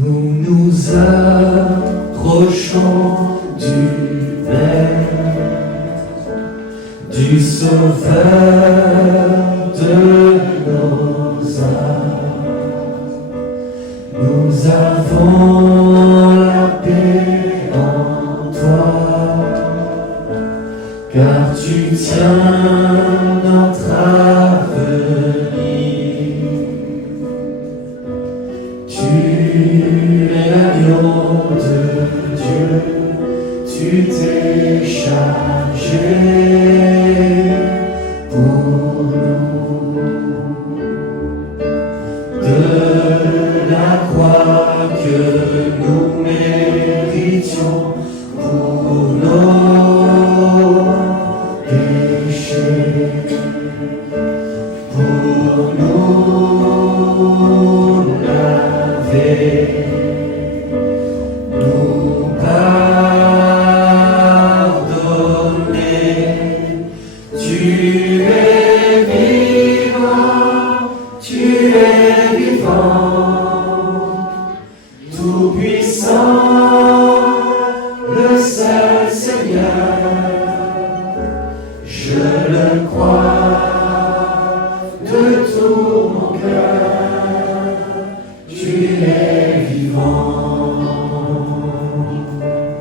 Nous nous approchons du Maître, du Sauveur de nos âmes. Nous avons la paix en toi, car tu tiens notre avenir. Tu es l'agneau de Dieu, tu t'es chargé pour nous de la croix que nous méritions pour nos péchés. Pour nous laver, nous pardonner. Tu es vivant, tu es vivant, tout-puissant, le seul Seigneur. Je le crois de tout mon cœur, tu es vivant.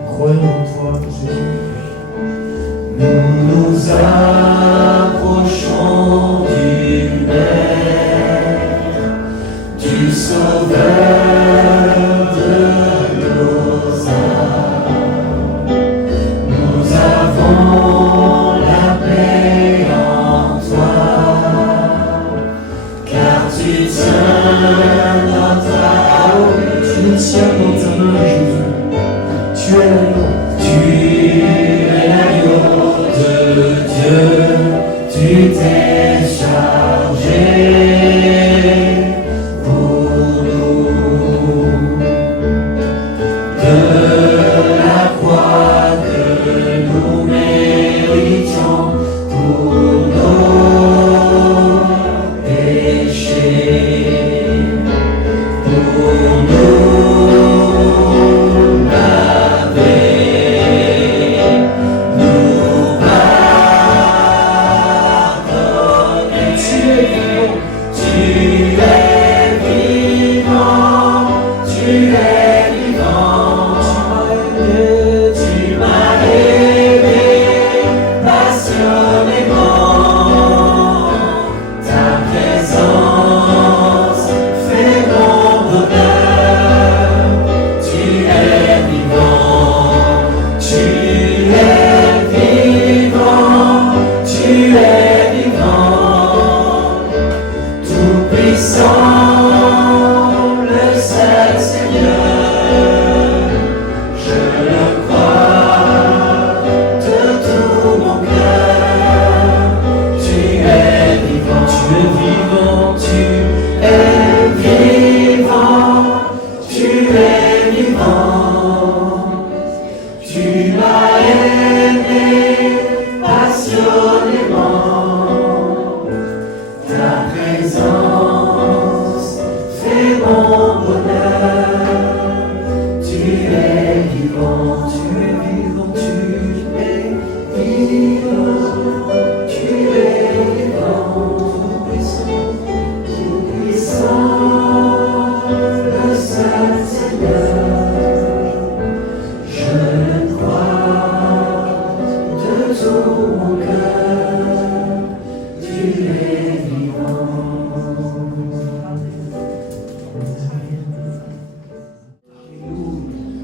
Croyons en toi, Jésus. Nous nous approchons du Maître, du Sauveur de nos âmes. Nous avons la paix en toi, car tu tiens notre âme. Tu nous tiens dans ta main, Jésus. Tu es l'agneau. Tu es l'agneau de Dieu. Tu t'es chargé pour nous de la croix que nous méritions pour nos péchés, pour nous laver, nous pardonner. Tu es vivant, tu es vivant, tu m'as aimé passionnément. Ta présence fait mon bonheur. Tu es vivant, tu es vivant, tu es vivant, tout puissant, le seul Seigneur. Je le crois de tout mon cœur. Tu es vivant, tu es vivant, tu es vivant, tu es vivant. Tu m'as aimé passionnément. Ta présence fait mon bonheur. Tu es vivant, tu es vivant, tu es vivant, tu es vivant, tout puissant, le seul Seigneur. Je le crois de tout mon cœur, tu es vivant.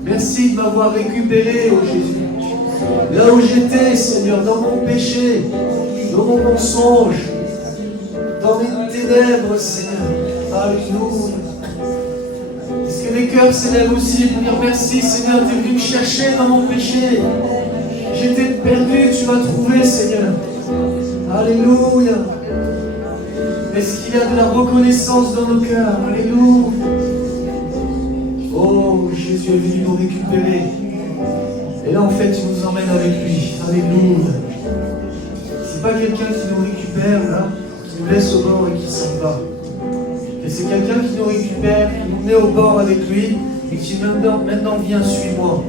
Merci de m'avoir récupéré, oh Jésus. Là où j'étais, Seigneur, dans mon péché, dans mon mensonge, dans mes ténèbres, Seigneur. Alléluia. Est-ce que les cœurs s'élèvent aussi pour dire merci, Seigneur, tu es venu me chercher dans mon péché. J'étais perdu, tu m'as trouvé, Seigneur. Alléluia. Est-ce qu'il y a de la reconnaissance dans nos cœurs? Alléluia. Oh, Jésus est venu nous récupérer. Et là, en fait, il nous emmène avec lui. Alléluia. C'est pas quelqu'un qui nous récupère, là, qui nous laisse au bord et qui s'en va. Et c'est quelqu'un qui nous récupère, qui nous met au bord avec lui et qui maintenant vient, suis-moi.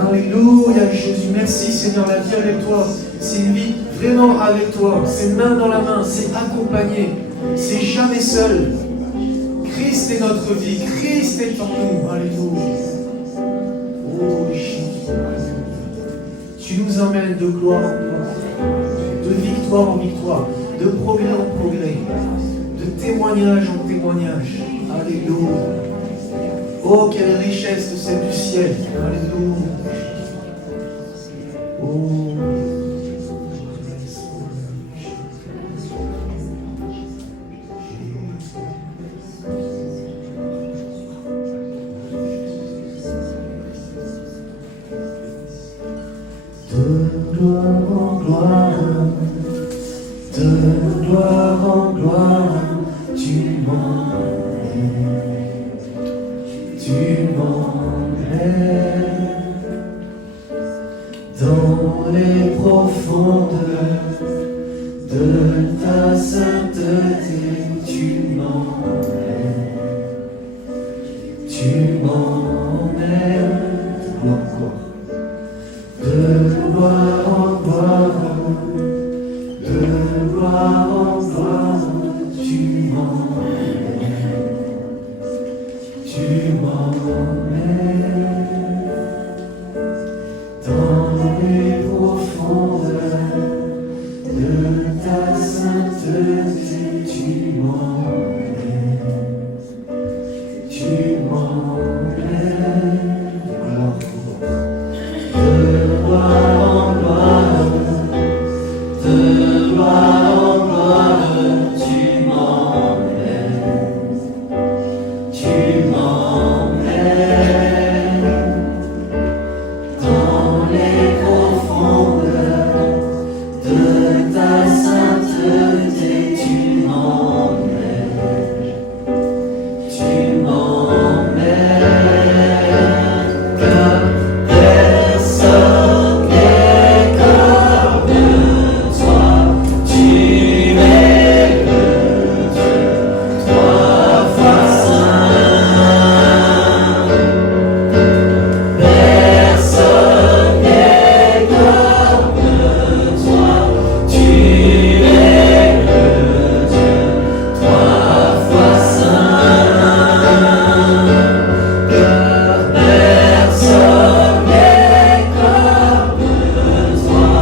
Alléluia Jésus, merci Seigneur, la vie avec toi, c'est une vie vraiment avec toi, c'est main dans la main, c'est accompagné, c'est jamais seul. Christ est notre vie, Christ est en nous, alléluia. Oh Jésus, tu nous emmènes de gloire en gloire, de victoire en victoire, de progrès en progrès, de témoignage en témoignage, alléluia. Oh, quelle richesse de celle du ciel. Alléluia. Oh. De gloire en gloire, de gloire en gloire, tu m'emmènes. Tu m'emmènes dans les profondeurs de ta sainteté. Tu m'emmènes de gloire en gloire, de gloire en gloire, tu m'emmènes. Tu m'emmènes dans les profondeurs de ta sainteté. Tu m'emmènes de gloire en gloire, de gloire en gloire, tu m'emmènes. Tu m'emmènes dans les profondeurs de ta sainteté. Tu m'emmènes, car personne n'est comme toi. Tu es le Dieu, trois fois saint. Personne n'est comme toi. Tu es le Dieu, trois fois saint. Car personne n'est comme toi.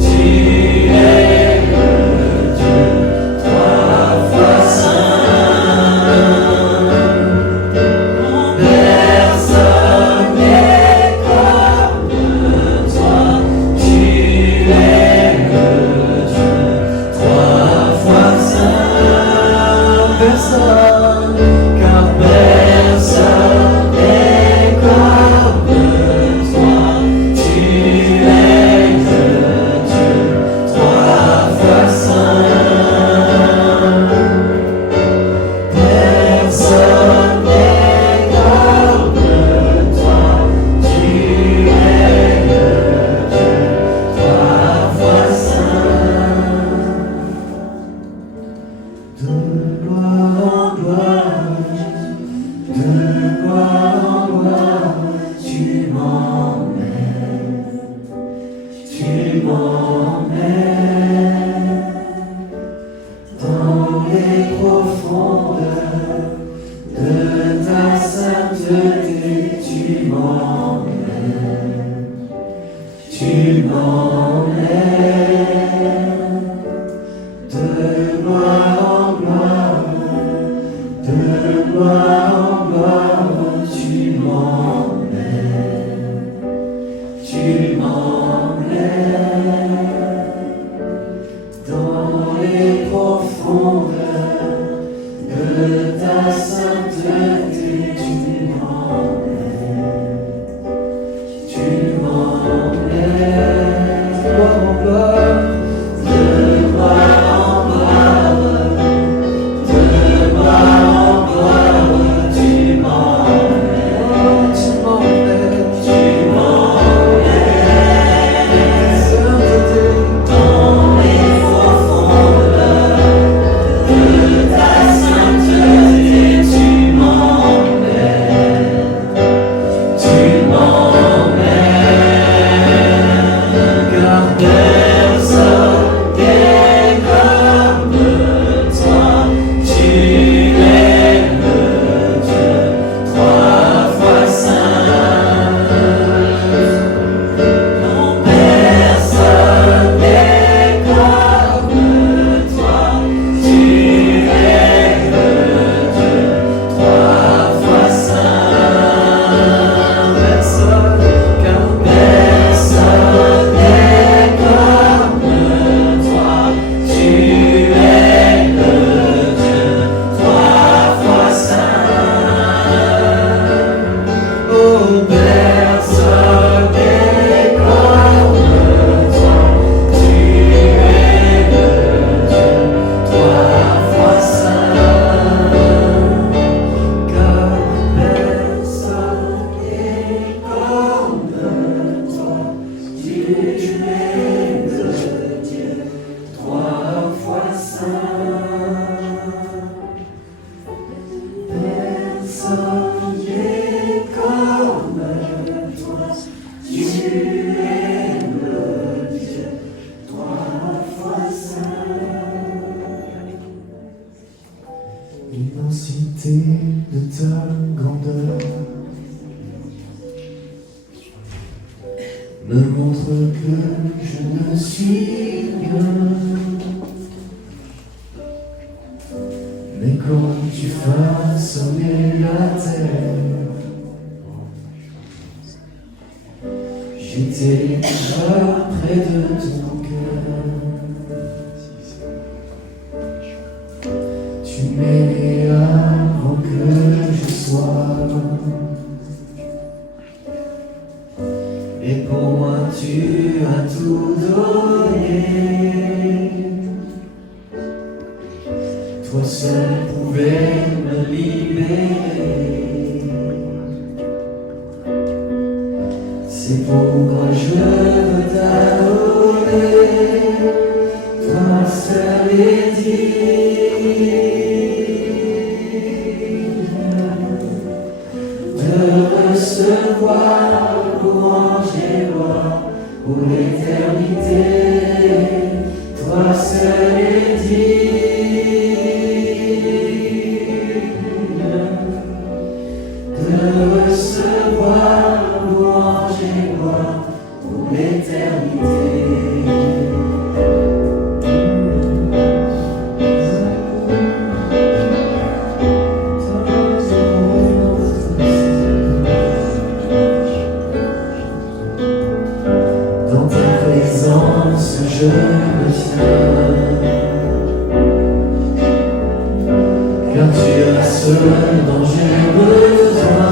Tu es le Dieu, trois fois saint. Personne n'est comme toi. Tu es le Dieu, trois fois saint. Personne, car personne n'est comme toi. Tu es le Dieu, trois fois saint. Personne n'est comme toi. Tu es le Dieu, trois fois saint. De gloire en gloire, de gloire en gloire, tu m'emmènes. Tu m'emmènes dans les profondeurs de ta sainteté. Tu m'emmènes. Tu m'emmènes de gloire en gloire, de gloire en gloire, tu m'emmènes. Tu m'emmènes dans les profondeurs de ta sainteté. Tu m'emmènes. Tu m'emmènes gloire en gloire, de gloire en gloire, de gloire en gloire, tu m'emmènes. Tu m'emmènes, tu m'emmènes, sainteté, dans les profondeurs de ta sainteté. Tu m'emmènes. personne n'est comme toi. Tu es le Dieu, trois fois saint. L'immensité de ta grandeur me montre que je ne suis rien. Mais quand tu façonnais la terre, j'étais déjà près de ton cœur. Tu m'aimais avant que je sois. Et pour moi tu as tout donné. Toi seul pouvais me libérer. C'est pourquoi je veux t'adorer. Toi seul est digne de recevoir louange et gloire pour l'éternité. Toi seul est digne de recevoir louange et gloire pour l'éternité. Dans ta présence je me tiens, car tu as ce dont j'ai besoin.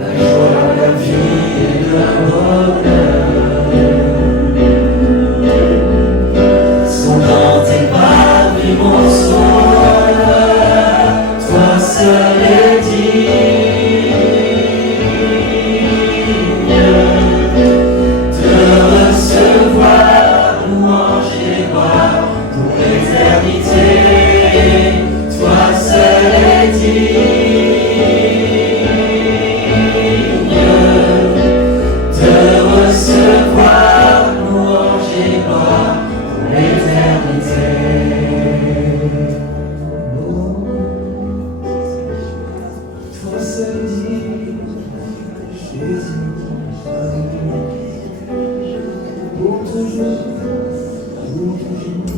La joie, la vie et le bonheur sont dans tes bras, vie mon sauveur. Toi seul est digne de recevoir louange et gloire pour l'éternité. Toi seul est digne de recevoir louange et gloire pour l'éternité. Toi seul est digne, Jésus, pour toujours, pour toujours.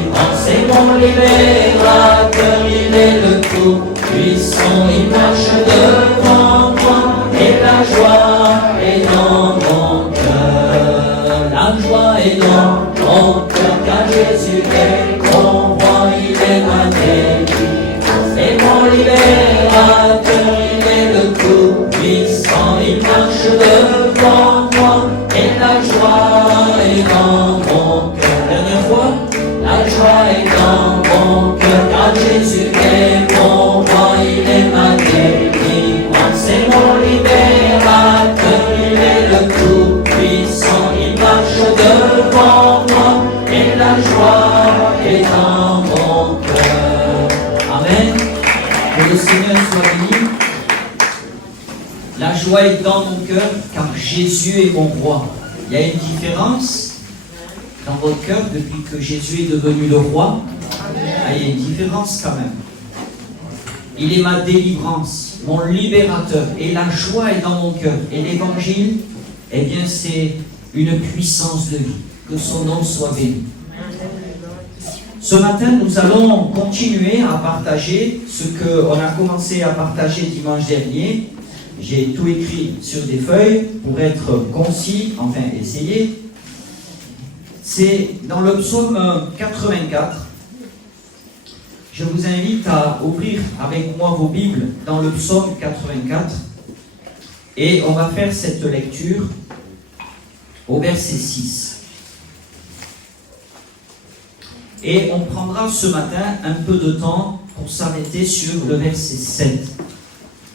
délivrance. C'est mon libérateur, il est le tout-puissant, il marche devant moi, et la joie est dans mon cœur. La joie est dans mon cœur, car Jésus est mon roi, il est ma délivrance. C'est mon libérateur, il est le tout-puissant, il marche devant moi, et la joie est dans mon cœur. Dernière fois, la joie est dans mon cœur, car Jésus est mon roi, il est ma délivrance. C'est mon libérateur, il est le tout-puissant, il marche devant moi, et la joie est dans mon cœur. Amen. Que le Seigneur soit béni. La joie est dans mon cœur, car Jésus est mon roi. Il y a une différence dans votre cœur depuis que Jésus est devenu le roi. Ah, il y a une différence quand même. Il est ma délivrance, mon libérateur, et la joie est dans mon cœur. Et l'évangile, eh bien, c'est une puissance de vie. Que son nom soit béni. Ce matin, nous allons continuer à partager ce qu'on a commencé à partager dimanche dernier. J'ai tout écrit sur des feuilles pour être concis, enfin essayer. C'est dans le psaume 84. Je vous invite à ouvrir avec moi vos Bibles dans le psaume 84 et on va faire cette lecture au verset 6. Et on prendra ce matin un peu de temps pour s'arrêter sur le verset 7.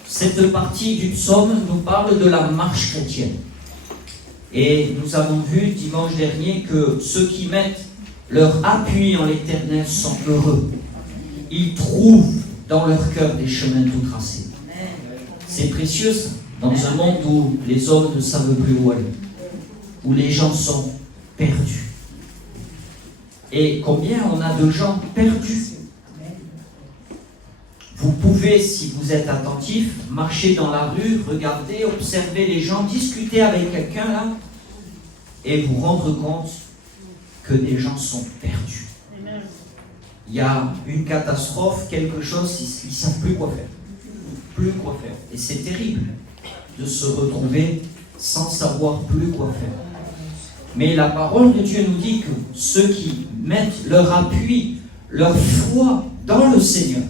Cette partie du psaume nous parle de la marche chrétienne. Et nous avons vu dimanche dernier que ceux qui mettent leur appui en l'Éternel sont heureux. Ils trouvent dans leur cœur des chemins tout tracés. C'est précieux ça, dans un monde où les hommes ne savent plus où aller, où les gens sont perdus. Et combien on a de gens perdus? Vous pouvez, si vous êtes attentif, marcher dans la rue, regarder, observer les gens, discuter avec quelqu'un là, et vous rendre compte que des gens sont perdus. Il y a une catastrophe, quelque chose, ils ne savent plus quoi faire. Plus quoi faire. Et c'est terrible de se retrouver sans savoir plus quoi faire. Mais la parole de Dieu nous dit que ceux qui mettent leur appui, leur foi dans le Seigneur,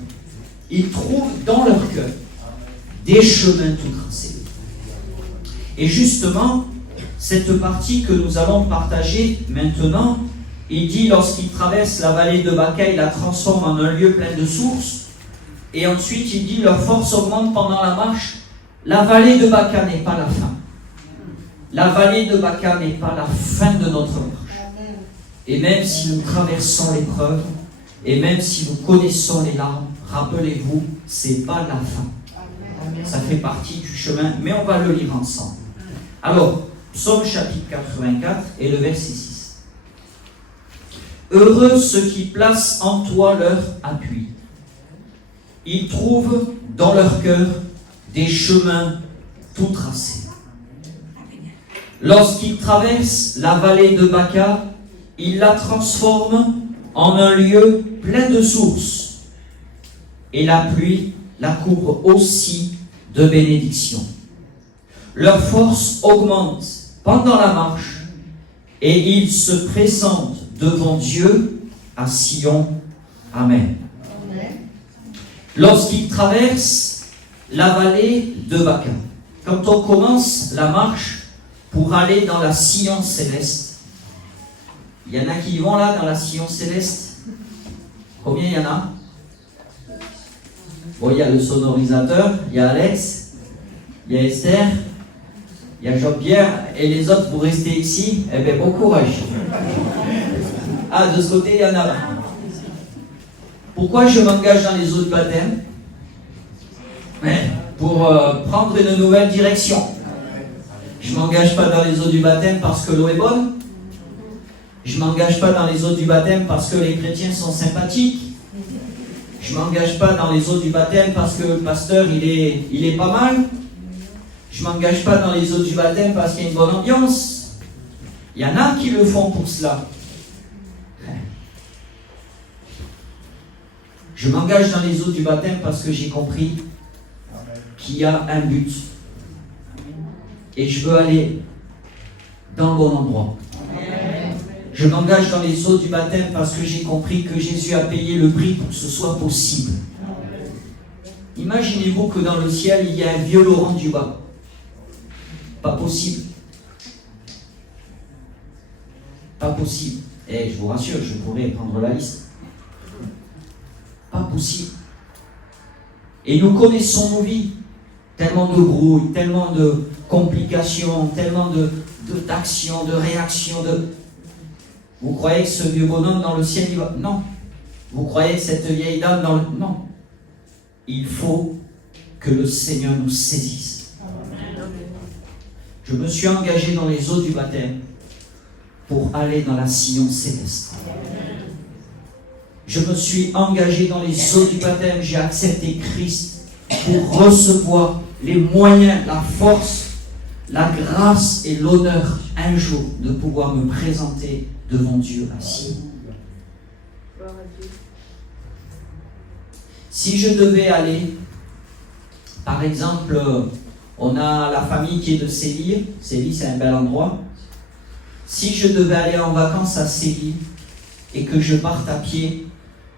ils trouvent dans leur cœur des chemins tout tracés. Et justement, cette partie que nous allons partager maintenant, il dit lorsqu'il traverse la vallée de Baca, il la transforme en un lieu plein de sources. Et ensuite, il dit leur force augmente pendant la marche. La vallée de Baca n'est pas la fin. La vallée de Baca n'est pas la fin de notre marche. Et même si nous traversons l'épreuve, et même si nous connaissons les larmes, rappelez-vous, c'est pas la fin. Ça fait partie du chemin, mais on va le lire ensemble. Alors, Psaume chapitre 84 et le verset 6. Heureux ceux qui placent en toi leur appui. Ils trouvent dans leur cœur des chemins tout tracés. Lorsqu'ils traversent la vallée de Baca, ils la transforment en un lieu plein de sources. Et la pluie la couvre aussi de bénédictions. Leur force augmente pendant la marche et ils se présentent devant Dieu à Sion. Amen. Lorsqu'ils traversent la vallée de Baca, quand on commence la marche pour aller dans la Sion céleste, il y en a qui y vont là dans la Sion céleste. Combien il y en a? Bon, il y a le sonorisateur, il y a Alex, il y a Esther, il y a Jean-Pierre, et les autres, vous restez ici. Eh bien, bon courage. Ah, de ce côté, il y en a. Pourquoi je m'engage dans les eaux de baptême? Pour prendre une nouvelle direction. Je ne m'engage pas dans les eaux du baptême parce que l'eau est bonne. Je ne m'engage pas dans les eaux du baptême parce que les chrétiens sont sympathiques. Je ne m'engage pas dans les eaux du baptême parce que le pasteur, il est pas mal. Je ne m'engage pas dans les eaux du baptême parce qu'il y a une bonne ambiance. Il y en a qui le font pour cela. Je m'engage dans les eaux du baptême parce que j'ai compris qu'il y a un but. Et je veux aller dans le bon endroit. Je m'engage dans les eaux du baptême parce que j'ai compris que Jésus a payé le prix pour que ce soit possible. Imaginez-vous que dans le ciel, il y a un vieux Laurent Dubas. Pas possible. Pas possible. Et je vous rassure, je pourrais prendre la liste. Pas possible. Et nous connaissons nos vies. Tellement de brouille, tellement de complications, tellement d'actions, de réactions. Vous croyez que ce vieux bonhomme dans le ciel, il va... Non. Vous croyez que cette vieille dame dans le... Non. Il faut que le Seigneur nous saisisse. Je me suis engagé dans les eaux du baptême pour aller dans la Sion céleste. Je me suis engagé dans les eaux du baptême, j'ai accepté Christ pour recevoir les moyens, la force, la grâce et l'honneur un jour de pouvoir me présenter devant Dieu assis. Si je devais aller, par exemple, on a la famille qui est de Séville. Séville, c'est un bel endroit. Si je devais aller en vacances à Séville et que je parte à pied,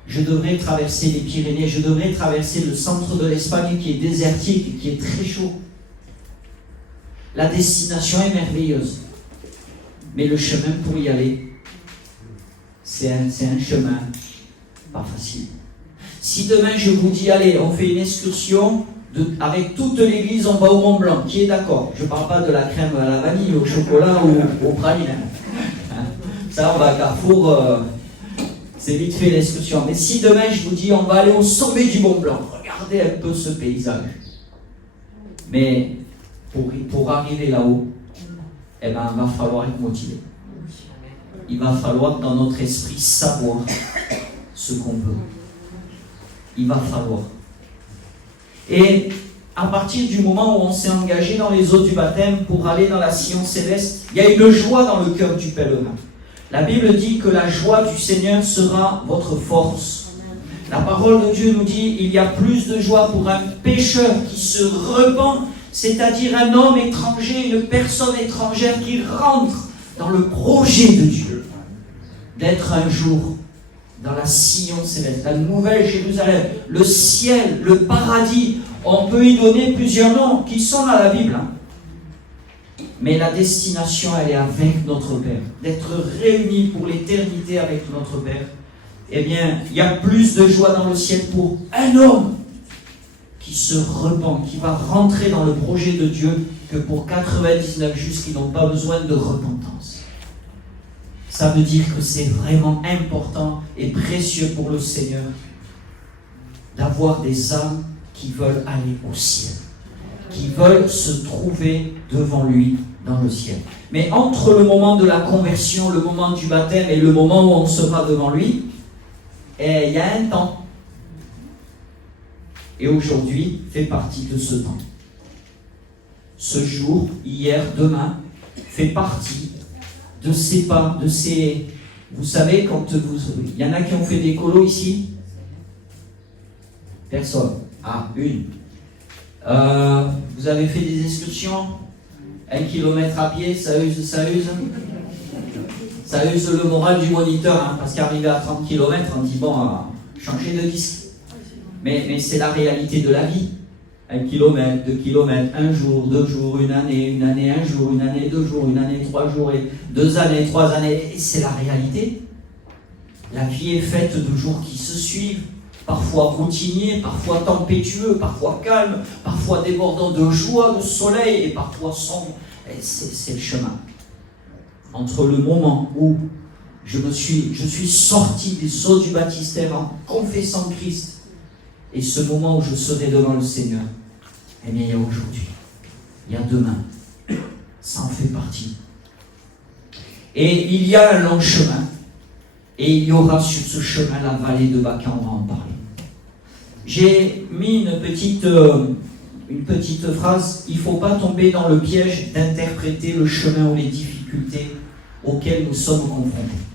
je devrais traverser les Pyrénées, je devrais traverser le centre de l'Espagne qui est désertique et qui est très chaud. La destination est merveilleuse, mais le chemin pour y aller, c'est un chemin pas facile. Si demain je vous dis, allez, on fait une excursion, avec toute l'église, on va au Mont Blanc, qui est d'accord? Je ne parle pas de la crème à la vanille, au chocolat ou au praline. Ça, on va à Carrefour, c'est vite fait l'excursion. Mais si demain je vous dis, on va aller au sommet du Mont Blanc, regardez un peu ce paysage. Mais pour arriver là-haut, eh ben, il va falloir être motivé. Il va falloir dans notre esprit savoir ce qu'on veut. Il va falloir. Et à partir du moment où on s'est engagé dans les eaux du baptême pour aller dans la Sion céleste, il y a une joie dans le cœur du pèlerin. La Bible dit que la joie du Seigneur sera votre force. La parole de Dieu nous dit il y a plus de joie pour un pécheur qui se repent, c'est-à-dire un homme étranger, une personne étrangère qui rentre dans le projet de Dieu, d'être un jour dans la Sion céleste, la nouvelle Jérusalem, le ciel, le paradis. On peut y donner plusieurs noms qui sont dans la Bible. Mais la destination, elle est avec notre Père. D'être réunis pour l'éternité avec notre Père. Eh bien, il y a plus de joie dans le ciel pour un homme qui se repent, qui va rentrer dans le projet de Dieu, que pour 99 justes qui n'ont pas besoin de repentance. Ça veut dire que c'est vraiment important et précieux pour le Seigneur d'avoir des âmes qui veulent aller au ciel, qui veulent se trouver devant lui dans le ciel. Mais entre le moment de la conversion, le moment du baptême et le moment où on sera devant lui, il y a un temps. Et aujourd'hui fait partie de ce temps. Ce jour, hier, demain, fait partie de ces pas, de ces... Vous savez, quand vous... Il y en a qui ont fait des colos ici? Personne. Ah, une. Vous avez fait des excursions? 1 kilomètre à pied, ça use le moral du moniteur, hein, parce qu'arrivé à 30 km, on dit, bon, changer de disque. Mais c'est la réalité de la vie. 1 kilomètre, 2 kilomètres, 1 jour, 2 jours, une année, 1 jour, une année, 2 jours, une année, 3 jours, et 2 années, 3 années. Et c'est la réalité. La vie est faite de jours qui se suivent, parfois routiniers, parfois tempétueux, parfois calmes, parfois débordant de joie, de soleil, et parfois sombres. Et c'est le chemin. Entre le moment où je suis sorti des eaux du baptistère en confessant Christ, et ce moment où je serai devant le Seigneur, eh bien, il y a aujourd'hui, il y a demain, ça en fait partie. Et il y a un long chemin, et il y aura sur ce chemin la vallée de Baca, on va en parler. J'ai mis une petite phrase, il ne faut pas tomber dans le piège d'interpréter le chemin ou les difficultés auxquelles nous sommes confrontés.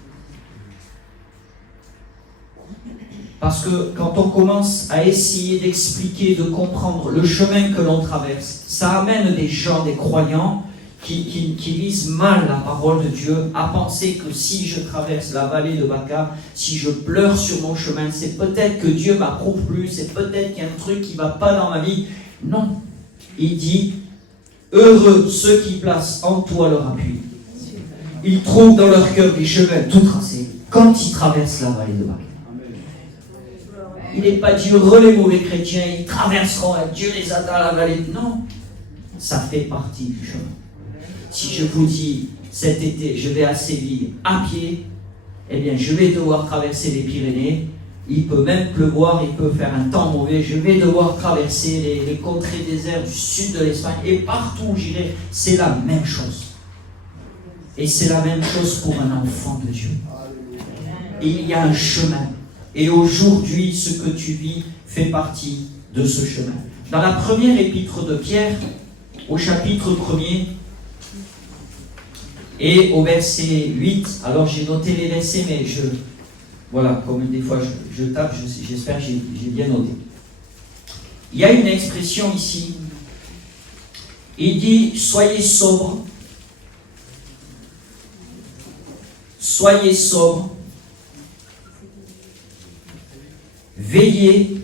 Parce que quand on commence à essayer d'expliquer, de comprendre le chemin que l'on traverse, ça amène des gens, des croyants, qui lisent mal la parole de Dieu, à penser que si je traverse la vallée de Baca, si je pleure sur mon chemin, c'est peut-être que Dieu m'approuve plus, c'est peut-être qu'il y a un truc qui ne va pas dans ma vie. Non. Il dit, heureux ceux qui placent en toi leur appui. Ils trouvent dans leur cœur des chemins tout tracés quand ils traversent la vallée de Baca. Il n'est pas dit heureux les mauvais chrétiens, ils traverseront, Dieu les a dans la vallée. Non, ça fait partie du chemin. Si je vous dis, cet été, je vais à Séville à pied, eh bien, je vais devoir traverser les Pyrénées. Il peut même pleuvoir, il peut faire un temps mauvais. Je vais devoir traverser les contrées désertes du sud de l'Espagne. Et partout où j'irai, c'est la même chose. Et c'est la même chose pour un enfant de Dieu. Il y a un chemin. Et aujourd'hui, ce que tu vis fait partie de ce chemin. Dans la première épître de Pierre, au chapitre 1er, et au verset 8, alors j'ai noté les versets, mais voilà, comme des fois je tape, j'espère que j'ai bien noté. Il y a une expression ici, il dit, soyez sobres, veillez,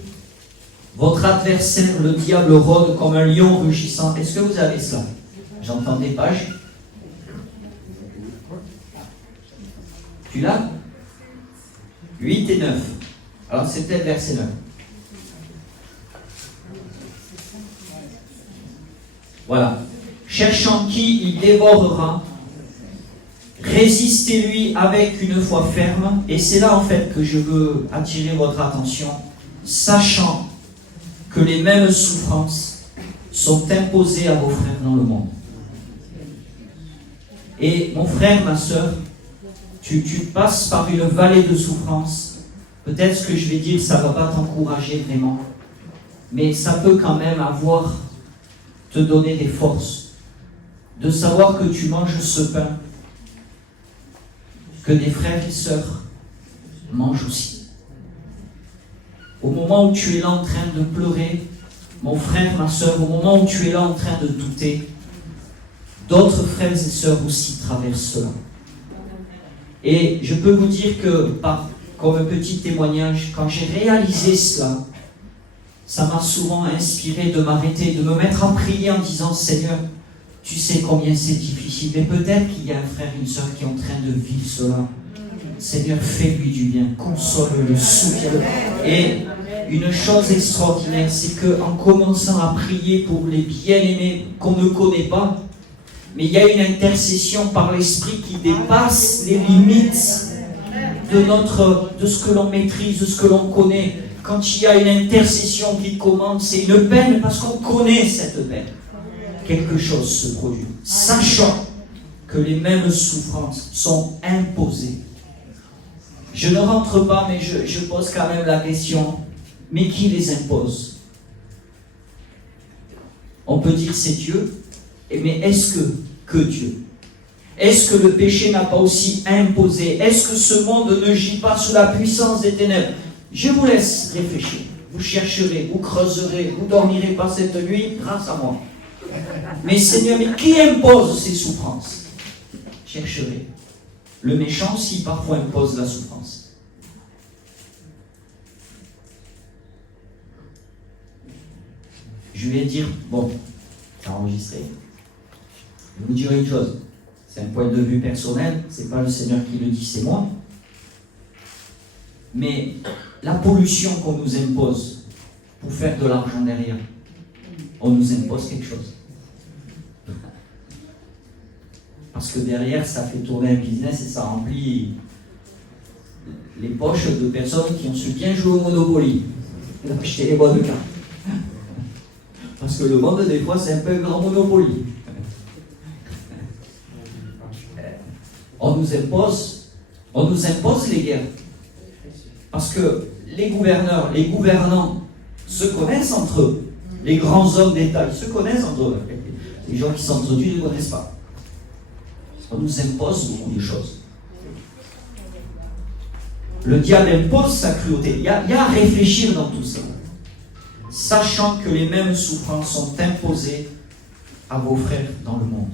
votre adversaire, le diable, rôde comme un lion rugissant. Est-ce que vous avez ça? J'entends des pages. Tu l'as? 8 et 9. Alors c'est peut-être verset 9. Voilà. Cherchant qui il dévorera, résistez-lui avec une foi ferme. Et c'est là en fait que je veux attirer votre attention, sachant que les mêmes souffrances sont imposées à vos frères dans le monde. Et mon frère, ma soeur, tu passes par une vallée de souffrance. Peut-être ce que je vais dire, ça ne va pas t'encourager vraiment. Mais ça peut quand même te donner des forces. De savoir que tu manges ce pain, que des frères et sœurs mangent aussi. Au moment où tu es là en train de pleurer, mon frère, ma sœur, au moment où tu es là en train de douter, d'autres frères et sœurs aussi traversent cela. Et je peux vous dire que, comme un petit témoignage, quand j'ai réalisé cela, ça m'a souvent inspiré de m'arrêter, de me mettre à prier en disant, Seigneur, tu sais combien c'est difficile, mais peut-être qu'il y a un frère et une sœur qui est en train de vivre cela. Seigneur, fais-lui du bien, console-le, soutiens-le. Et une chose extraordinaire, c'est qu'en commençant à prier pour les bien-aimés qu'on ne connaît pas, mais il y a une intercession par l'Esprit qui dépasse les limites de ce que l'on maîtrise, de ce que l'on connaît. Quand il y a une intercession qui commence, c'est une peine parce qu'on connaît cette peine. Quelque chose se produit, sachant que les mêmes souffrances sont imposées. Je ne rentre pas, mais je pose quand même la question, mais qui les impose? On peut dire c'est Dieu, mais est-ce que Dieu? Est-ce que le péché n'a pas aussi imposé? Est-ce que ce monde ne gît pas sous la puissance des ténèbres? Je vous laisse réfléchir. Vous chercherez, vous creuserez, vous dormirez pas cette nuit grâce à moi. Mais Seigneur, mais qui impose ces souffrances? Chercherez. Le méchant aussi parfois impose la souffrance. Je vais dire, bon, c'est enregistré. Je vais vous dire une chose. C'est un point de vue personnel, c'est pas le Seigneur qui le dit, c'est moi. Mais la pollution qu'on nous impose pour faire de l'argent derrière, on nous impose quelque chose. Parce que derrière, ça fait tourner un business et ça remplit les poches de personnes qui ont su bien jouer au Monopoly. Et acheter les bonnes cartes. Parce que le monde, des fois, c'est un peu un grand Monopoly. On nous impose les guerres. Parce que les gouverneurs, les gouvernants se connaissent entre eux. Les grands hommes d'État, ils se connaissent entre eux. Les gens qui s'entretuent ne connaissent pas. On nous impose beaucoup de choses. Le diable impose sa cruauté. Il y a à réfléchir dans tout ça. Sachant que les mêmes souffrances sont imposées à vos frères dans le monde.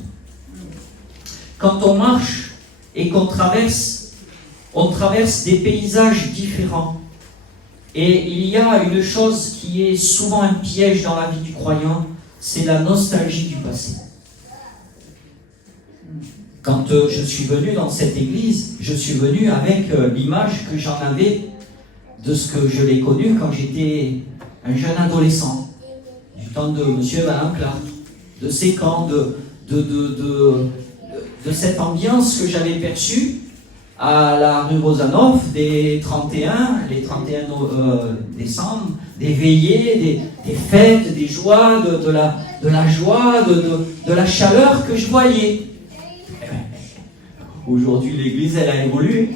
Quand on marche et qu'on traverse, on traverse des paysages différents. Et il y a une chose qui est souvent un piège dans la vie du croyant, c'est la nostalgie du passé. Quand je suis venu dans cette église, je suis venu avec l'image que j'en avais de ce que je l'ai connu quand j'étais un jeune adolescent, du temps de monsieur et madame Clark, de ces camps, de cette ambiance que j'avais perçue à la rue Rosanov, des 31 décembre, des veillées, des fêtes, des joies, de la joie, de la chaleur que je voyais. Aujourd'hui, l'église, elle a évolué.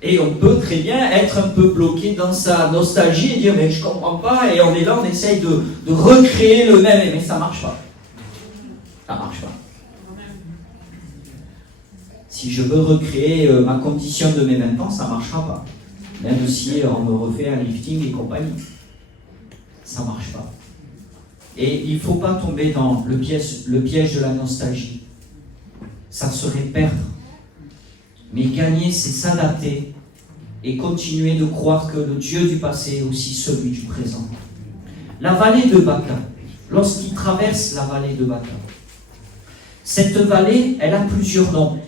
Et on peut très bien être un peu bloqué dans sa nostalgie et dire mais je comprends pas, et on est là, on essaye de recréer le même, mais ça marche pas. Ça marche pas. Si je veux recréer ma condition de mes 20 ans, ça marchera pas. Même si on me refait un lifting et compagnie. Ça marche pas. Et il ne faut pas tomber dans le piège de la nostalgie. Ça serait perdre. Mais gagner, c'est s'adapter et continuer de croire que le Dieu du passé est aussi celui du présent. La vallée de Baca, lorsqu'il traverse la vallée de Baca, cette vallée, elle a plusieurs noms.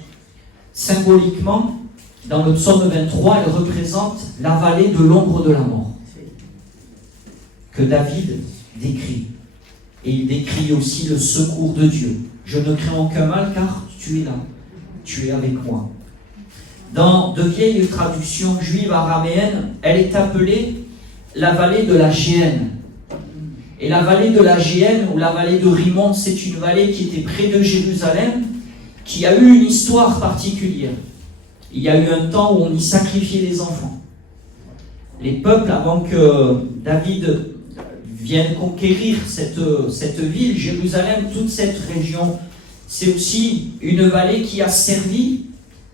Symboliquement, dans le psaume 23, elle représente la vallée de l'ombre de la mort, que David décrit. Et il décrit aussi le secours de Dieu. Je ne crains aucun mal car tu es là, tu es avec moi. Dans de vieilles traductions juives araméennes, elle est appelée la vallée de la Géhenne. Et la vallée de la Géhenne, ou la vallée de Rimon, c'est une vallée qui était près de Jérusalem, qui a eu une histoire particulière. Il y a eu un temps où on y sacrifiait les enfants. Les peuples, avant que David vienne conquérir cette ville, Jérusalem, toute cette région, c'est aussi une vallée qui a servi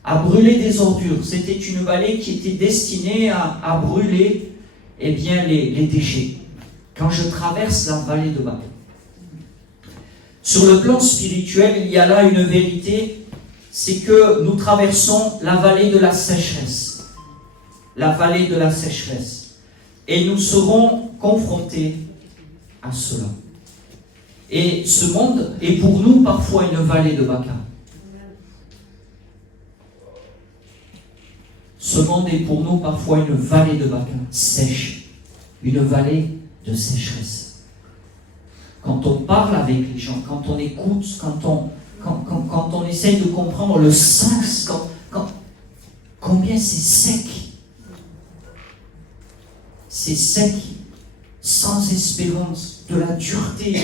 à brûler des ordures. C'était une vallée qui était destinée à brûler les déchets. Quand je traverse la vallée de Baca, sur le plan spirituel, il y a là une vérité, c'est que nous traversons la vallée de la sécheresse. La vallée de la sécheresse. Et nous serons confrontés à cela. Et ce monde est pour nous parfois une vallée de Baca. Ce monde est pour nous parfois une vallée de Baca, sèche. Une vallée de sécheresse. Quand on parle avec les gens, quand on écoute, quand on essaye de comprendre le sens, combien c'est sec. C'est sec, sans espérance, de la dureté,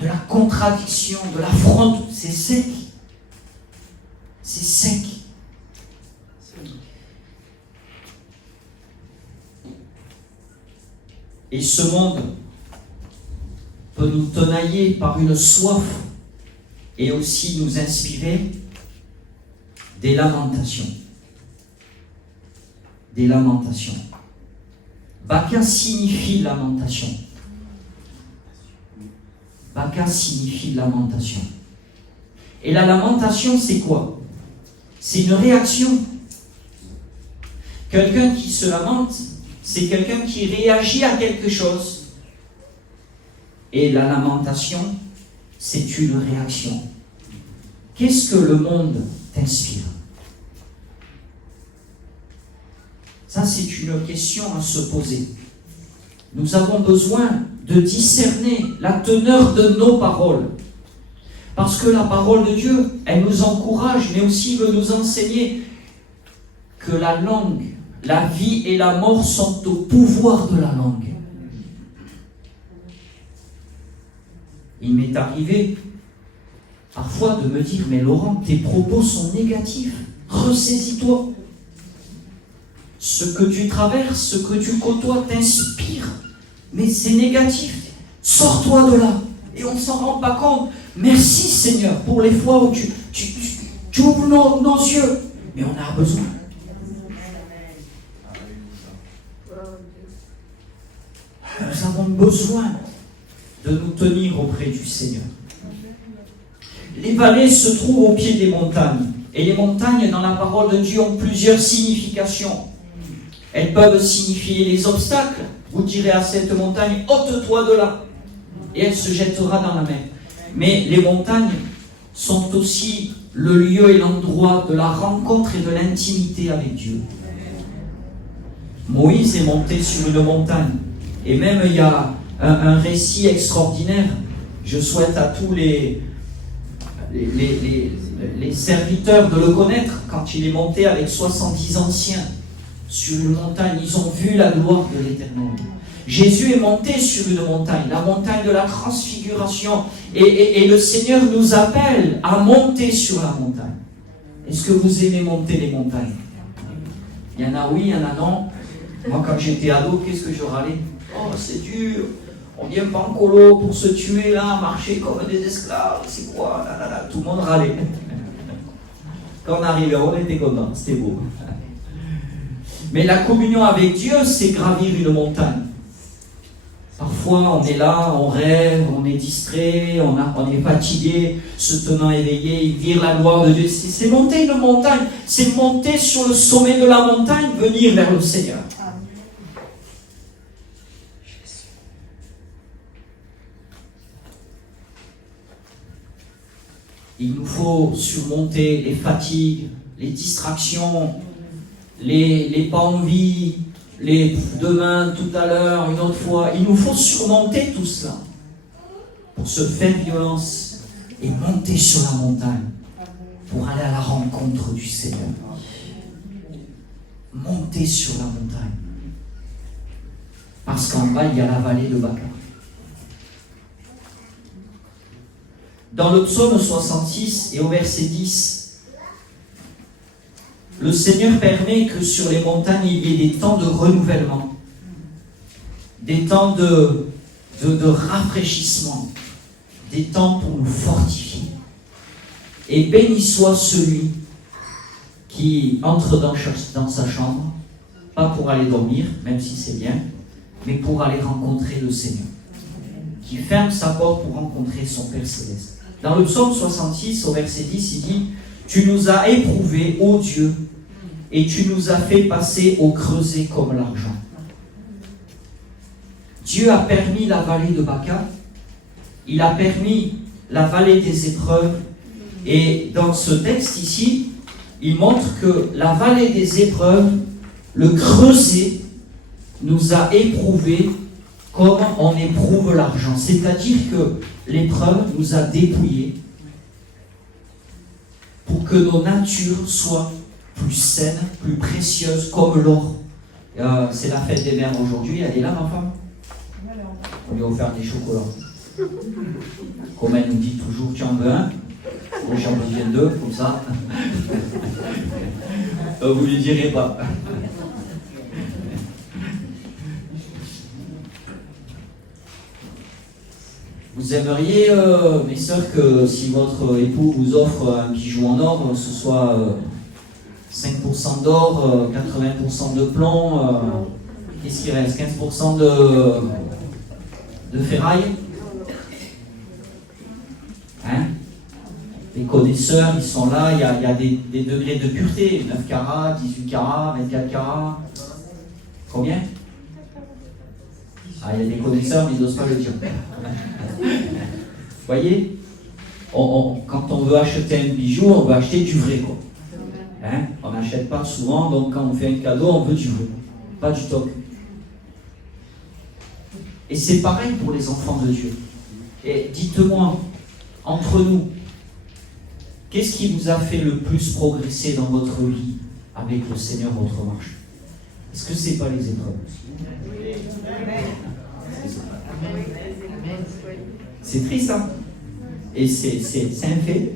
de la contradiction, de l'affront, c'est sec. C'est sec. Et ce monde peut nous tenailler par une soif et aussi nous inspirer des lamentations. Des lamentations. Baca signifie lamentation. Baca signifie lamentation. Et la lamentation, c'est quoi? C'est une réaction. Quelqu'un qui se lamente, c'est quelqu'un qui réagit à quelque chose. Et la lamentation, c'est une réaction. Qu'est-ce que le monde t'inspire? Ça, c'est une question à se poser. Nous avons besoin de discerner la teneur de nos paroles. Parce que la parole de Dieu, elle nous encourage, mais aussi veut nous enseigner que la langue, la vie et la mort sont au pouvoir de la langue. Il m'est arrivé parfois de me dire, mais Laurent, tes propos sont négatifs. Ressaisis-toi. Ce que tu traverses, ce que tu côtoies t'inspire. Mais c'est négatif. Sors-toi de là. Et on ne s'en rend pas compte. Merci Seigneur pour les fois où tu ouvres nos yeux. Mais on a besoin. Nous avons besoin de nous tenir auprès du Seigneur. Les vallées se trouvent au pied des montagnes. Et les montagnes, dans la parole de Dieu, ont plusieurs significations. Elles peuvent signifier les obstacles. Vous direz à cette montagne, ôte-toi de là. Et elle se jettera dans la mer. Mais les montagnes sont aussi le lieu et l'endroit de la rencontre et de l'intimité avec Dieu. Moïse est monté sur une montagne. Et même il y a un récit extraordinaire. Je souhaite à tous les serviteurs de le connaître. Quand il est monté avec 70 anciens sur une montagne, ils ont vu la gloire de l'Éternel. Jésus est monté sur une montagne, la montagne de la transfiguration. Et le Seigneur nous appelle à monter sur la montagne. Est-ce que vous aimez monter les montagnes? Il y en a oui, il y en a non. Moi, quand j'étais ado, qu'est-ce que je râlais? Oh, c'est dur. On vient pas en colo pour se tuer là, marcher comme des esclaves. C'est quoi? Là, là, là. Tout le monde râlait. Quand on arrivait, on était contents. C'était beau. Mais la communion avec Dieu, c'est gravir une montagne. Parfois, on est là, on rêve, on est distrait, on est fatigué, se tenant éveillé, vire la gloire de Dieu. C'est monter une montagne, c'est monter sur le sommet de la montagne, venir vers le Seigneur. Il nous faut surmonter les fatigues, les distractions, les pas envies, les demain, tout à l'heure, une autre fois. Il nous faut surmonter tout cela pour se faire violence et monter sur la montagne pour aller à la rencontre du Seigneur. Monter sur la montagne. Parce qu'en bas, il y a la vallée de Baca. Dans le psaume 66 et au verset 10, le Seigneur permet que sur les montagnes, il y ait des temps de renouvellement, des temps de rafraîchissement, des temps pour nous fortifier. Et béni soit celui qui entre dans sa chambre, pas pour aller dormir, même si c'est bien, mais pour aller rencontrer le Seigneur, qui ferme sa porte pour rencontrer son Père Céleste. Dans le psaume 66, au verset 10, il dit « Tu nous as éprouvés, ô Dieu, et tu nous as fait passer au creuset comme l'argent. » Dieu a permis la vallée de Baca, il a permis la vallée des épreuves, et dans ce texte ici, il montre que la vallée des épreuves, le creuset, nous a éprouvés comme on éprouve l'argent. C'est-à-dire que l'épreuve nous a dépouillés pour que nos natures soient plus saines, plus précieuses, comme l'or. C'est la fête des mères aujourd'hui. Elle est là, ma femme? On lui a offert des chocolats. Comme elle nous dit toujours, tu en veux un? Moi, j'en veux bien deux, comme ça. Vous lui direz pas. Vous aimeriez, mes sœurs, que si votre époux vous offre un bijou en or, ce soit 5% d'or, 80% de plomb, qu'est-ce qui reste? 15% de ferraille? Hein? Les connaisseurs, ils sont là, il y a des degrés de pureté, 9 carats, 18 carats, 24 carats. Combien? Ah, il y a des connaisseurs, mais ils n'osent pas le dire. Vous voyez, quand on veut acheter un bijou, on veut acheter du vrai, quoi. Hein? On n'achète pas souvent, donc quand on fait un cadeau, on veut du vrai, pas du toc. Et c'est pareil pour les enfants de Dieu. Et dites-moi, entre nous, qu'est-ce qui vous a fait le plus progresser dans votre vie avec le Seigneur, votre marche? Est-ce que ce n'est pas les épreuves? C'est triste, hein? Et c'est un fait.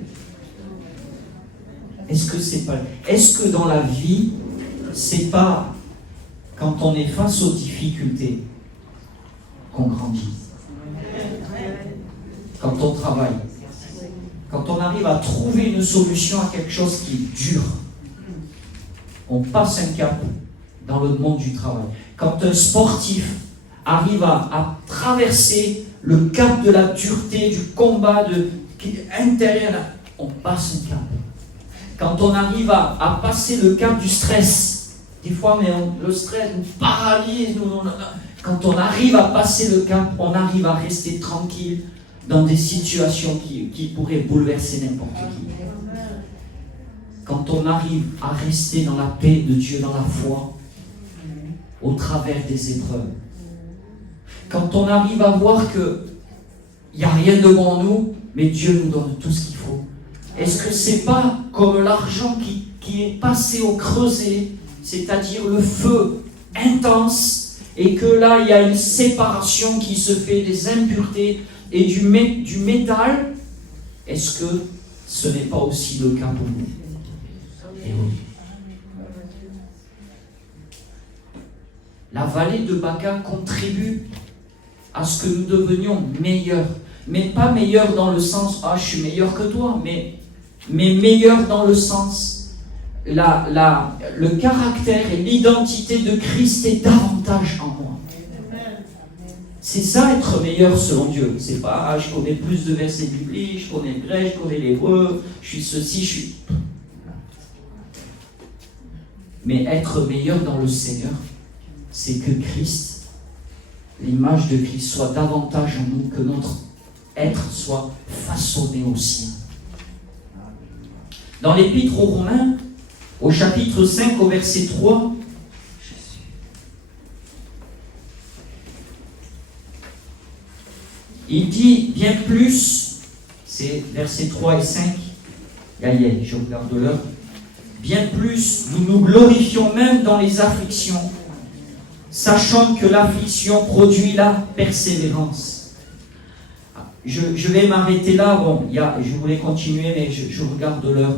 Est-ce que c'est pas... Est-ce que dans la vie, c'est pas quand on est face aux difficultés qu'on grandit? Quand on travaille, quand on arrive à trouver une solution à quelque chose qui est dur, on passe un cap dans le monde du travail. Quand un sportif arrive à traverser le cap de la dureté, du combat intérieur, on passe un cap. Quand on arrive à passer le cap du stress, des fois le stress nous paralyse, quand on arrive à passer le cap, on arrive à rester tranquille dans des situations qui pourraient bouleverser n'importe qui. Quand on arrive à rester dans la paix de Dieu, dans la foi, au travers des épreuves. Quand on arrive à voir qu'il n'y a rien devant nous, mais Dieu nous donne tout ce qu'il faut. Est-ce que c'est pas comme l'argent qui est passé au creuset, c'est-à-dire le feu intense, et que là il y a une séparation qui se fait des impuretés et du métal? Est-ce que ce n'est pas aussi le cas pour nous? Et oui. La vallée de Baca contribue à ce que nous devenions meilleurs. Mais pas meilleurs dans le sens, je suis meilleur que toi, mais meilleurs dans le sens, le caractère et l'identité de Christ est davantage en moi. C'est ça être meilleur selon Dieu. C'est pas, je connais plus de versets bibliques, je connais le grec, je connais l'hébreu, je suis ceci, je suis... Mais être meilleur dans le Seigneur, c'est que Christ, l'image de Christ soit davantage en nous, que notre être soit façonné au sien. Dans l'Épître aux Romains, au chapitre 5, au verset 3, il dit bien plus, c'est versets 3 et 5, je regarde l'heure, bien plus, nous nous glorifions même dans les afflictions, sachant que l'affliction produit la persévérance. Je vais m'arrêter là. Je voulais continuer, mais je regarde l'heure.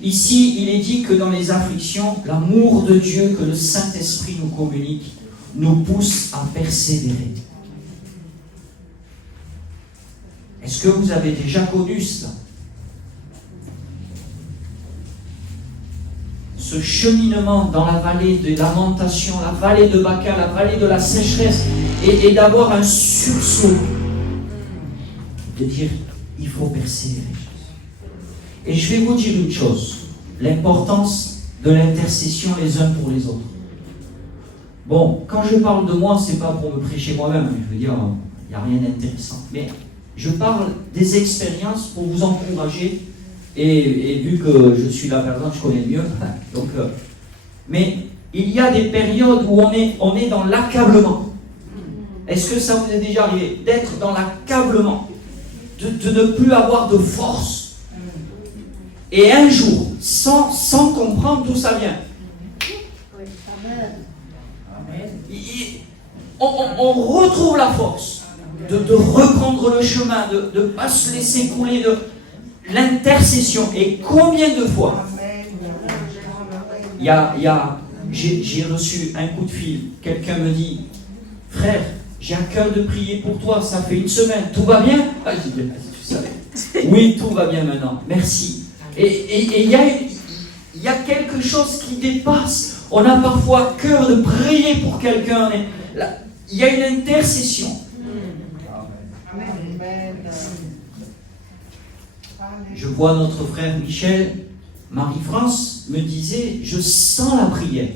Ici, il est dit que dans les afflictions, l'amour de Dieu que le Saint-Esprit nous communique nous pousse à persévérer. Est-ce que vous avez déjà connu cela? Ce cheminement dans la vallée de lamentation, la vallée de Baca, la vallée de la sécheresse, et d'avoir un sursaut, de dire, il faut persévérer. Et je vais vous dire une chose, l'importance de l'intercession les uns pour les autres. Bon, quand je parle de moi, c'est pas pour me prêcher moi-même, je veux dire, il n'y a rien d'intéressant. Mais je parle des expériences pour vous encourager, et vu que je suis la personne, je connais mieux. Donc, mais il y a des périodes où on est dans l'accablement. Est-ce que ça vous est déjà arrivé d'être dans l'accablement, de ne plus avoir de force? Et un jour, sans comprendre d'où ça vient, on retrouve la force de reprendre le chemin, de ne pas se laisser couler, de l'intercession. Et combien de fois j'ai reçu un coup de fil, quelqu'un me dit, frère, j'ai à cœur de prier pour toi, ça fait une semaine, tout va bien? Je dis, tu savais. Oui, tout va bien maintenant, merci. Et il y a quelque chose qui dépasse. On a parfois cœur de prier pour quelqu'un. Il y a une intercession. Je vois notre frère Michel, Marie-France me disait, je sens la prière.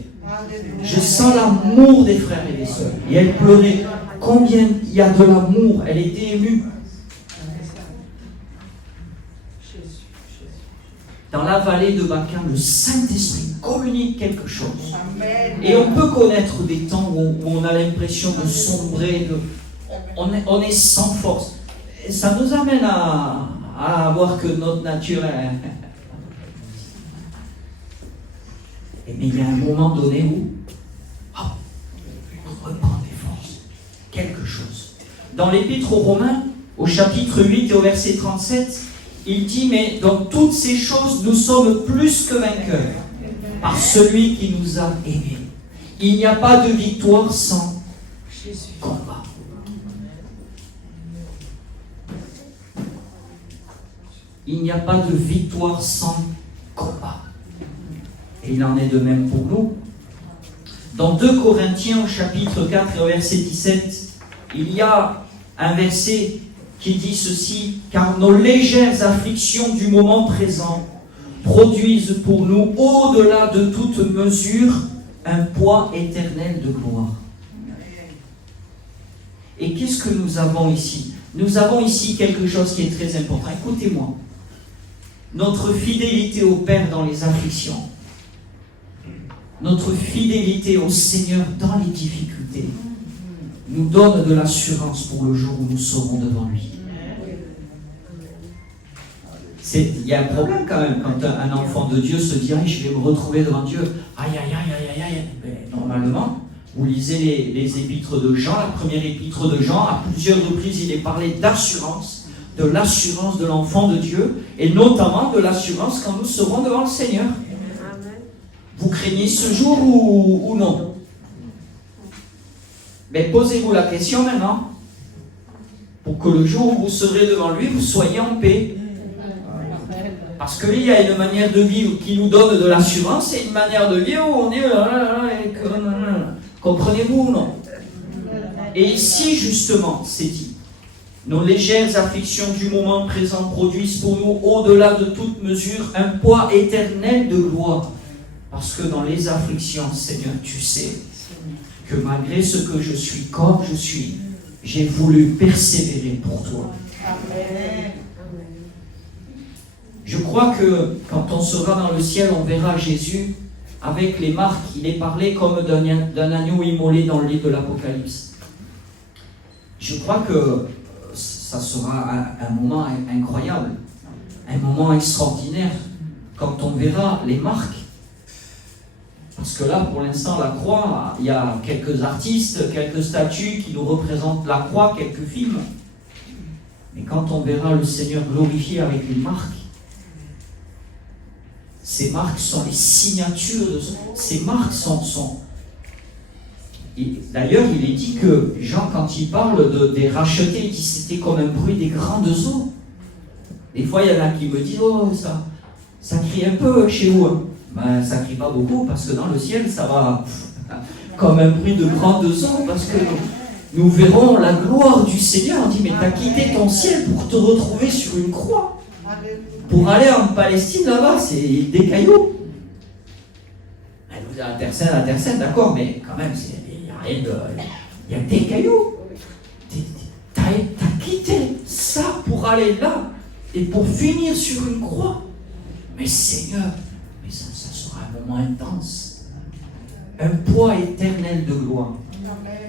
Je sens l'amour des frères et des sœurs. Et elle pleurait. Combien il y a de l'amour. Elle était émue. Dans la vallée de Baca, le Saint-Esprit communique quelque chose. Et on peut connaître des temps où on a l'impression de sombrer, on est sans force. Et ça nous amène à voir que notre nature est... Mais il y a un moment donné où on reprend des forces. Quelque chose. Dans l'Épître aux Romains, au chapitre 8 et au verset 37, il dit, mais dans toutes ces choses, nous sommes plus que vainqueurs par celui qui nous a aimés. Il n'y a pas de victoire sans combat. Il n'y a pas de victoire sans combat. Et Et il en est de même pour nous. Dans 2 Corinthiens au chapitre 4 et au verset 17, il y a un verset qui dit ceci: « Car nos légères afflictions du moment présent produisent pour nous, au-delà de toute mesure, un poids éternel de gloire. » Et qu'est-ce que nous avons ici? Nous avons ici quelque chose qui est très important. Écoutez-moi. Notre fidélité au Père dans les afflictions, notre fidélité au Seigneur dans les difficultés, nous donne de l'assurance pour le jour où nous serons devant lui. Il y a un problème quand même quand un enfant de Dieu se dit « je vais me retrouver devant Dieu ». Aïe, aïe, aïe, aïe, aïe, aïe. Mais normalement, vous lisez les épîtres de Jean, la première épître de Jean, à plusieurs reprises, il est parlé d'assurance, de l'assurance de l'enfant de Dieu, et notamment de l'assurance quand nous serons devant le Seigneur. Vous craignez ce jour ou non? Mais posez-vous la question maintenant, pour que le jour où vous serez devant lui, vous soyez en paix. Parce qu'il y a une manière de vivre qui nous donne de l'assurance et une manière de vivre où on est... Comprenez-vous ou non? Et ici, justement, c'est dit, nos légères afflictions du moment présent produisent pour nous, au-delà de toute mesure, un poids éternel de gloire. Parce que dans les afflictions, Seigneur, tu sais que malgré ce que je suis, comme je suis, j'ai voulu persévérer pour toi. Amen. Je crois que quand on sera dans le ciel, on verra Jésus avec les marques. Il est parlé comme d'un agneau immolé dans le livre de l'Apocalypse. Je crois que ça sera un moment incroyable, un moment extraordinaire, quand on verra les marques. Parce que là, pour l'instant, la croix, il y a quelques artistes, quelques statues qui nous représentent la croix, quelques films. Mais quand on verra le Seigneur glorifié avec les marques, ces marques sont les signatures de ces marques sont... D'ailleurs, il est dit que Jean, quand il parle des rachetés, il dit que c'était comme un bruit des grandes eaux. Des fois, il y en a qui me disent « Oh, ça crie un peu chez vous. Hein. » Ben, ça crie pas beaucoup, parce que dans le ciel, ça va comme un bruit de grandes eaux, parce que nous verrons la gloire du Seigneur. On dit « Mais tu as quitté ton ciel pour te retrouver sur une croix. » Pour aller en Palestine, là-bas, c'est des cailloux. La Terre Sainte, d'accord, mais quand même, il n'y a rien de... Il y a des cailloux. T'as quitté ça pour aller là, et pour finir sur une croix. Mais Seigneur, mais ça sera un moment intense. Un poids éternel de gloire.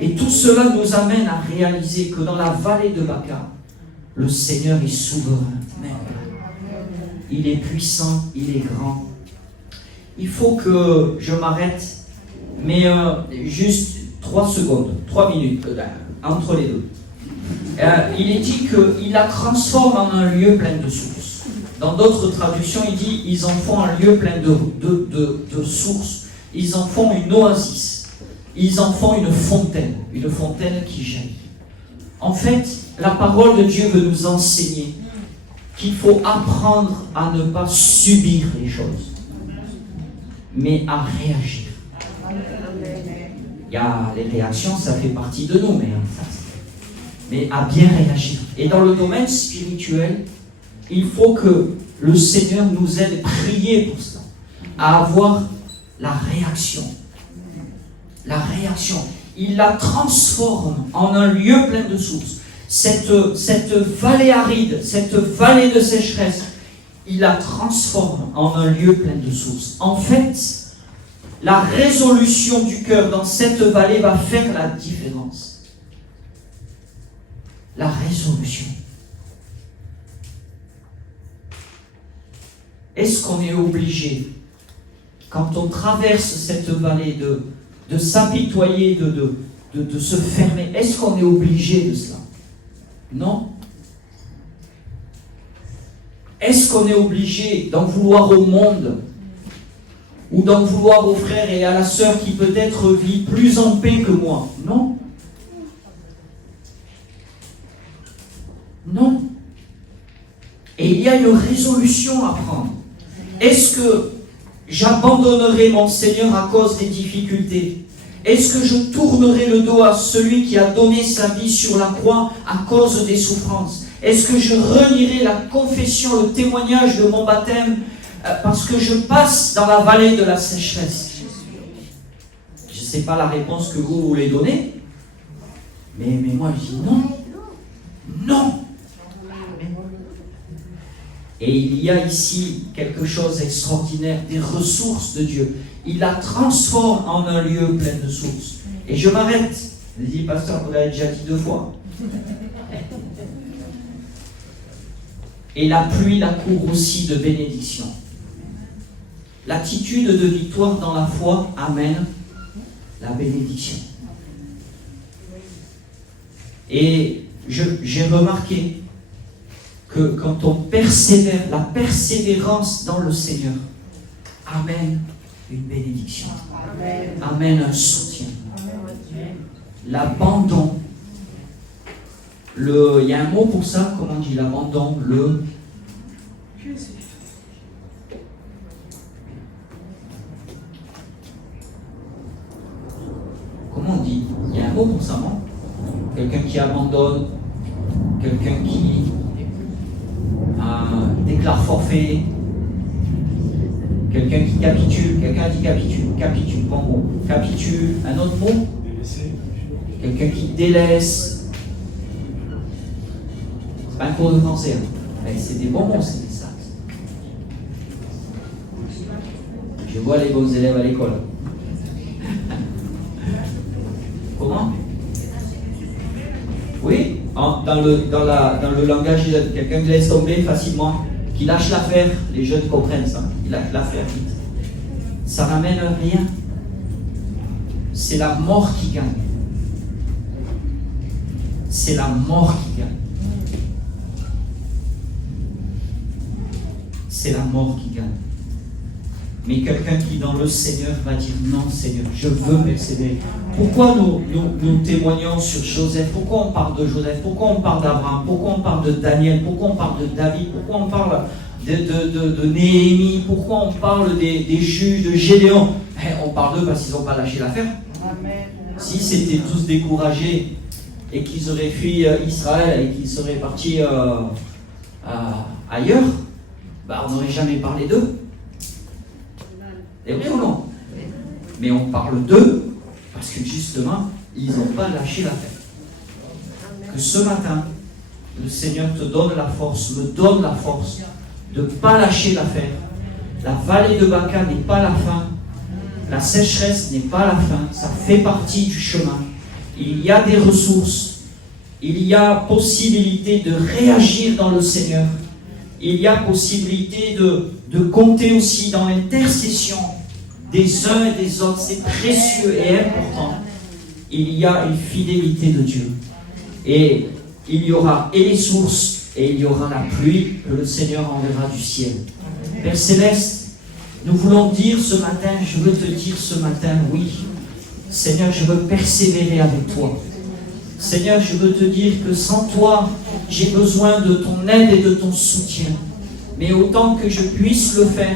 Et tout cela nous amène à réaliser que dans la vallée de Baca, le Seigneur est souverain. Amen. Il est puissant, il est grand. Il faut que je m'arrête, mais juste 3 secondes, 3 minutes, entre les deux. Il est dit qu'il la transforme en un lieu plein de sources. Dans d'autres traductions, il dit ils en font un lieu plein de sources. Ils en font une oasis. Ils en font une fontaine qui jaillit. En fait, la parole de Dieu veut nous enseigner qu'il faut apprendre à ne pas subir les choses, mais à réagir. Il y a les réactions, ça fait partie de nous, mais à bien réagir. Et dans le domaine spirituel, il faut que le Seigneur nous aide à prier pour cela, à avoir la réaction. La réaction. Il la transforme en un lieu plein de sources. Cette vallée aride, cette vallée de sécheresse, il la transforme en un lieu plein de sources. En fait, la résolution du cœur dans cette vallée va faire la différence. La résolution. Est-ce qu'on est obligé, quand on traverse cette vallée, de s'apitoyer, de se fermer? Est-ce qu'on est obligé de cela? Non. Est-ce qu'on est obligé d'en vouloir au monde ou d'en vouloir aux frères et à la sœur qui peut-être vit plus en paix que moi? Non. Non. Et il y a une résolution à prendre. Est-ce que j'abandonnerai mon Seigneur à cause des difficultés? Est-ce que je tournerai le dos à celui qui a donné sa vie sur la croix à cause des souffrances? Est-ce que je renierai la confession, le témoignage de mon baptême parce que je passe dans la vallée de la sécheresse? Je ne sais pas la réponse que vous voulez donner, mais moi je dis non. Non. Et il y a ici quelque chose d'extraordinaire, des ressources de Dieu. Il la transforme en un lieu plein de sources. Et je m'arrête. Je dis, pasteur, vous l'avez déjà dit 2 fois. Et la pluie, la cour aussi de bénédiction. L'attitude de victoire dans la foi amène la bénédiction. Et j'ai remarqué que quand on persévère, la persévérance dans le Seigneur amène une bénédiction, amène un soutien. L'abandon, il y a un mot pour ça, comment on dit l'abandon, comment on dit? Il y a un mot pour ça, non? Quelqu'un qui abandonne, quelqu'un qui déclare forfait, quelqu'un qui capitule, quelqu'un a dit capitule, bon mot, capitule, un autre mot, quelqu'un qui délaisse. C'est pas un cours de français, hein. C'est des bons mots, c'est ça. Je vois les bons élèves à l'école. Comment? Oui, dans le langage, quelqu'un qui laisse tomber facilement, qui lâche l'affaire, les jeunes comprennent ça, qui lâche l'affaire vite. Ça n'amène rien. C'est la mort qui gagne. C'est la mort qui gagne. C'est la mort qui gagne. Mais quelqu'un qui dans le Seigneur va dire non Seigneur, je veux persévérer. Pourquoi nous témoignons sur Joseph? Pourquoi on parle de Joseph? Pourquoi on parle d'Abraham? Pourquoi on parle de Daniel? Pourquoi on parle de David? Pourquoi on parle de Néhémie? Pourquoi on parle des juges, de Gédéon? On parle d'eux parce qu'ils n'ont pas lâché l'affaire. Si c'était tous découragés et qu'ils auraient fui Israël et qu'ils seraient partis ailleurs, on n'aurait jamais parlé d'eux. C'est vrai ou non? Mais on parle d'eux parce que justement, ils n'ont pas lâché l'affaire. Que ce matin, le Seigneur te donne la force, me donne la force de ne pas lâcher l'affaire. La vallée de Baca n'est pas la fin. La sécheresse n'est pas la fin. Ça fait partie du chemin. Il y a des ressources. Il y a possibilité de réagir dans le Seigneur. Il y a possibilité de compter aussi dans l'intercession des uns et des autres. C'est précieux et important. Il y a une fidélité de Dieu. Et il y aura et les sources et il y aura la pluie que le Seigneur enverra du ciel. Père Céleste, nous voulons dire ce matin, je veux te dire ce matin, oui, Seigneur, je veux persévérer avec toi. Seigneur, je veux te dire que sans toi, j'ai besoin de ton aide et de ton soutien. Mais autant que je puisse le faire,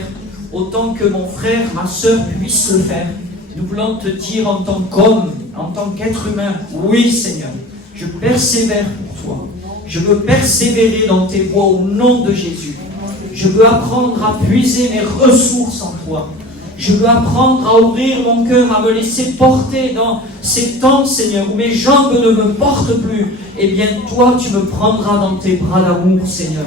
autant que mon frère, ma soeur puisse le faire, nous voulons te dire en tant qu'homme, en tant qu'être humain, oui Seigneur, je persévère pour toi. Je veux persévérer dans tes voies au nom de Jésus. Je veux apprendre à puiser mes ressources en toi. Je veux apprendre à ouvrir mon cœur, à me laisser porter dans ces temps, Seigneur, où mes jambes ne me portent plus. Eh bien, toi, tu me prendras dans tes bras d'amour, Seigneur.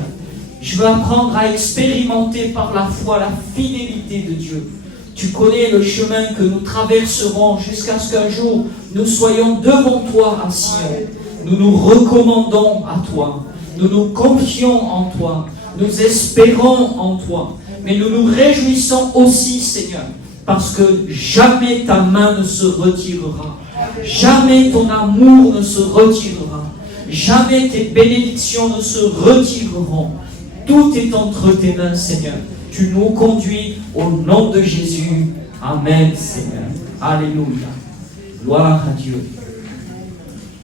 Je veux apprendre à expérimenter par la foi la fidélité de Dieu. Tu connais le chemin que nous traverserons jusqu'à ce qu'un jour, nous soyons devant toi à Sion. Nous nous recommandons à toi. Nous nous confions en toi. Nous espérons en toi. Mais nous nous réjouissons aussi, Seigneur, parce que jamais ta main ne se retirera. Jamais ton amour ne se retirera. Jamais tes bénédictions ne se retireront. Tout est entre tes mains, Seigneur. Tu nous conduis au nom de Jésus. Amen, Seigneur. Alléluia. Gloire à Dieu.